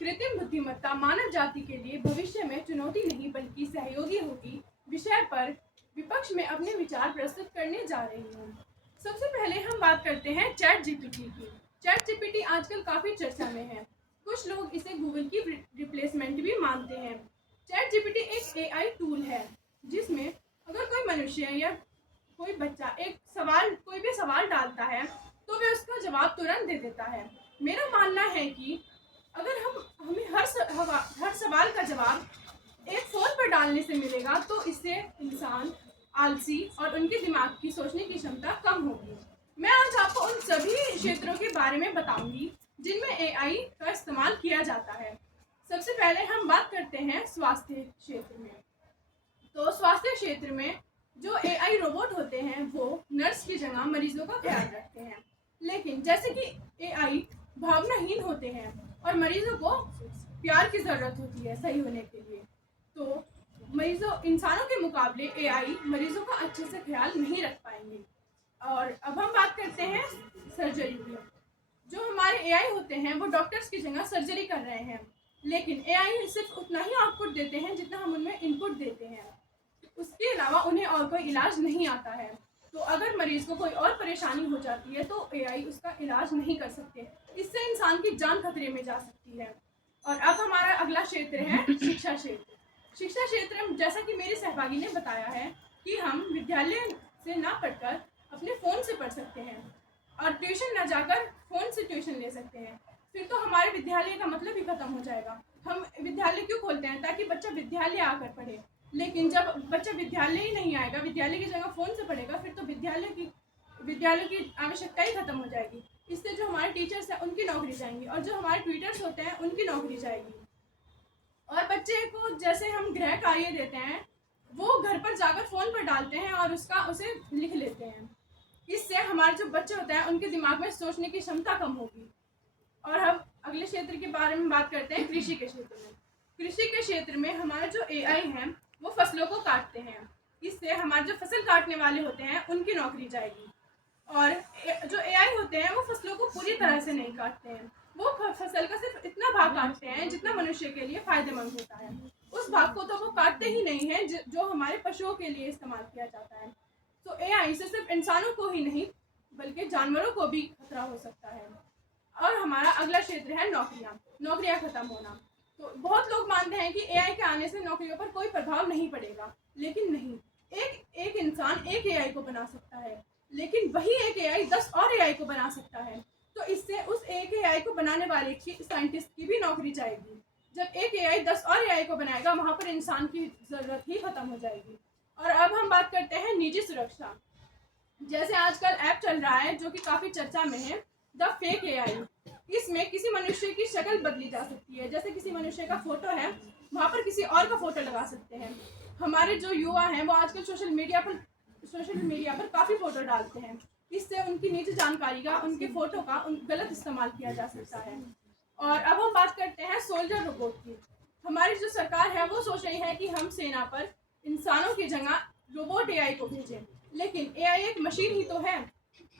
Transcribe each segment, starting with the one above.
कृत्रिम बुद्धिमत्ता मानव जाति के लिए भविष्य में चुनौती नहीं बल्कि सहयोगी होगी विषय पर विपक्ष में अपने विचार प्रस्तुत करने जा रही हूँ। सबसे पहले हम बात करते हैं चैट जीपीटी की। चैट जीपीटी आजकल काफी चर्चा में है। कुछ लोग इसे गूगल की रिप्लेसमेंट भी मानते हैं। चैट जीपीटी एक एआई टूल है जिसमें अगर कोई मनुष्य या कोई बच्चा कोई भी सवाल डालता है तो वे उसका जवाब तुरंत दे देता है। मेरा मानना है कि अगर हमें हर सवाल का जवाब एक फोन पर डालने से मिलेगा तो इससे इंसान आलसी और उनके दिमाग की सोचने की क्षमता कम होगी। मैं आज आपको उन सभी क्षेत्रों के बारे में बताऊंगी जिनमें एआई का इस्तेमाल किया जाता है। सबसे पहले हम बात करते हैं स्वास्थ्य क्षेत्र में। तो स्वास्थ्य क्षेत्र में जो एआई रोबोट होते हैं वो नर्स की जगह मरीजों का ख्याल रखते हैं। लेकिन जैसे कि एआई भावनाहीन होते हैं और मरीजों को प्यार की जरूरत होती है सही होने के लिए, तो इंसानों के मुकाबले एआई मरीजों का अच्छे से ख्याल नहीं रख पाएंगे। और अब हम बात करते हैं सर्जरी की। जो हमारे एआई होते हैं वो डॉक्टर्स की जगह सर्जरी कर रहे हैं, लेकिन एआई सिर्फ उतना ही आउटपुट देते हैं जितना हम उनमें इनपुट देते हैं। उसके अलावा उन्हें और कोई इलाज नहीं आता है। तो अगर मरीज को कोई और परेशानी हो जाती है तो एआई उसका इलाज नहीं कर सकते। इससे इंसान की जान खतरे में जा सकती है। और अब हमारा अगला क्षेत्र है शिक्षा क्षेत्र। शिक्षा क्षेत्र में जैसा कि मेरे सहभागी ने बताया है कि हम विद्यालय से ना पढ़कर अपने फ़ोन से पढ़ सकते हैं और ट्यूशन ना जाकर फ़ोन से ट्यूशन ले सकते हैं। फिर तो हमारे विद्यालय का मतलब ही खत्म हो जाएगा। हम विद्यालय क्यों खोलते हैं? ताकि बच्चा विद्यालय आकर पढ़े। लेकिन जब बच्चा विद्यालय ही नहीं आएगा, विद्यालय की जगह फ़ोन से पढ़ेगा, फिर तो विद्यालय की आवश्यकता ही खत्म हो जाएगी। इससे जो हमारे टीचर्स हैं उनकी नौकरी जाएंगी और जो हमारे ट्यूटर्स होते हैं उनकी नौकरी जाएगी। और बच्चे को जैसे हम गृह कार्य देते हैं वो घर पर जाकर फ़ोन पर डालते हैं और उसे लिख लेते हैं। इससे हमारे जो बच्चे होते हैं उनके दिमाग में सोचने की क्षमता कम होगी। और हम अगले क्षेत्र के बारे में बात करते हैं कृषि के क्षेत्र में। कृषि के क्षेत्र में हमारे जो एआई हैं वो फसलों को काटते हैं। इससे हमारे जो फसल काटने वाले होते हैं उनकी नौकरी जाएगी। और जो एआई होते हैं वो फसलों को पूरी तरह से नहीं काटते हैं। वो फसल का सिर्फ इतना भाग काटते हैं जितना मनुष्य के लिए फायदेमंद होता है। उस भाग को तो वो काटते ही नहीं है जो हमारे पशुओं के लिए इस्तेमाल किया जाता है। तो एआई से सिर्फ इंसानों को ही नहीं बल्कि जानवरों को भी खतरा हो सकता है। और हमारा अगला क्षेत्र है नौकरियां खत्म होना। तो बहुत लोग मानते हैं कि एआई के आने से नौकरियों पर कोई प्रभाव नहीं पड़ेगा, लेकिन नहीं। एक इंसान एक एआई को बना सकता है, लेकिन वही एक एआई 10 और एआई को बना सकता है। तो इससे उस एक एआई को बनाने वाले साइंटिस्ट की भी नौकरी जाएगी। जब एक एआई 10 और एआई को बनाएगा वहां पर इंसान की जरूरत ही खत्म हो जाएगी। और अब हम बात करते हैं निजी सुरक्षा। जैसे आजकल ऐप चल रहा है जो कि काफी चर्चा में है, द फेक एआई। इसमें किसी मनुष्य की शक्ल बदली जा सकती है। जैसे किसी मनुष्य का फोटो है वहां पर किसी और का फोटो लगा सकते हैं। हमारे जो युवा हैं वो आजकल सोशल मीडिया पर काफी फोटो डालते हैं। इससे उनकी निजी जानकारी का, उनके फोटो का गलत इस्तेमाल किया जा सकता है। और अब हम बात करते हैं सोल्जर रोबोट की। हमारी जो सरकार है वो सोच रही है कि हम सेना पर इंसानों की जगह रोबोट एआई को भेजें, लेकिन एआई एक मशीन ही तो है।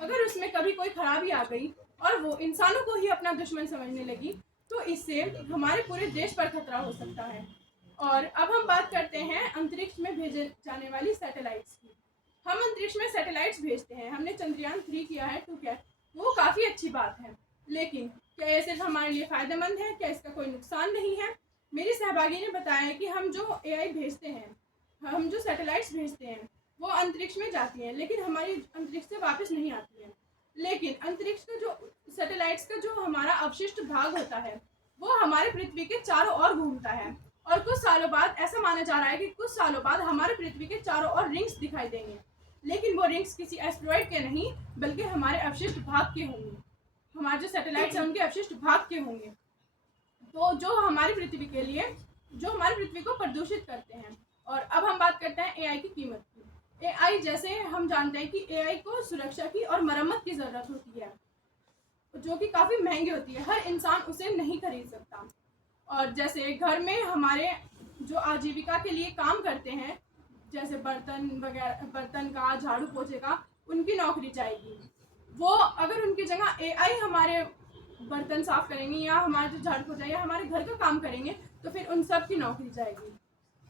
अगर उसमें कभी कोई खराबी आ गई और वो इंसानों को ही अपना दुश्मन समझने लगी तो इससे हमारे पूरे देश पर खतरा हो सकता है। और अब हम बात करते हैं अंतरिक्ष में भेजे जाने वाली सैटेलाइट्स की। हम अंतरिक्ष में सैटेलाइट्स भेजते हैं। हमने चंद्रयान 3 किया है, 2 किया है, वो काफ़ी अच्छी बात है। लेकिन क्या ये सिर्फ हमारे लिए फ़ायदेमंद है? क्या इसका कोई नुकसान नहीं है? मेरी सहभागी ने बताया कि हम जो एआई भेजते हैं, हम जो सैटेलाइट्स भेजते हैं वो अंतरिक्ष में जाती हैं, लेकिन हमारी अंतरिक्ष से वापस नहीं आती हैं। लेकिन अंतरिक्ष का जो सैटेलाइट्स का जो हमारा अवशिष्ट भाग होता है वो हमारे पृथ्वी के चारों ओर घूमता है। और कुछ सालों बाद ऐसा माना जा रहा है कि कुछ सालों बाद हमारे पृथ्वी के चारों ओर रिंग्स दिखाई देंगे, लेकिन वो रिंग्स किसी एस्टेरॉइड के नहीं बल्कि हमारे अवशिष्ट भाग के होंगे। हमारे जो सैटेलाइट्स हैं उनके अवशिष्ट भाग के होंगे, तो जो हमारी पृथ्वी को प्रदूषित करते हैं। और अब हम बात करते हैं एआई की कीमत की। एआई, जैसे हम जानते हैं कि एआई को सुरक्षा की और मरम्मत की ज़रूरत होती है जो कि काफ़ी महंगी होती है। हर इंसान उसे नहीं खरीद सकता। और जैसे घर में हमारे जो आजीविका के लिए काम करते हैं, जैसे बर्तन का, झाड़ू पोछे का, उनकी नौकरी जाएगी। वो अगर उनकी जगह एआई हमारे बर्तन साफ करेंगे या हमारा जो झाड़ू पोछा या हमारे घर का काम करेंगे, तो फिर उन सब की नौकरी जाएगी।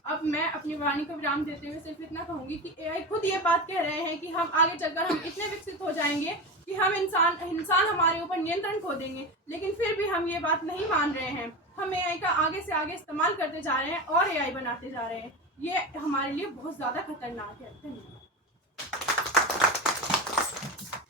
अब मैं अपनी वाणी को विराम देते हुए सिर्फ इतना कहूँगी कि एआई खुद ये बात कह रहे हैं कि हम आगे चलकर हम इतने विकसित हो जाएंगे कि हम इंसान हमारे ऊपर नियंत्रण खो देंगे, लेकिन फिर भी हम ये बात नहीं मान रहे हैं। हम एआई का आगे से आगे इस्तेमाल करते जा रहे हैं और एआई बनाते जा रहे हैं। ये हमारे लिए बहुत ज़्यादा खतरनाक है। धन्यवाद।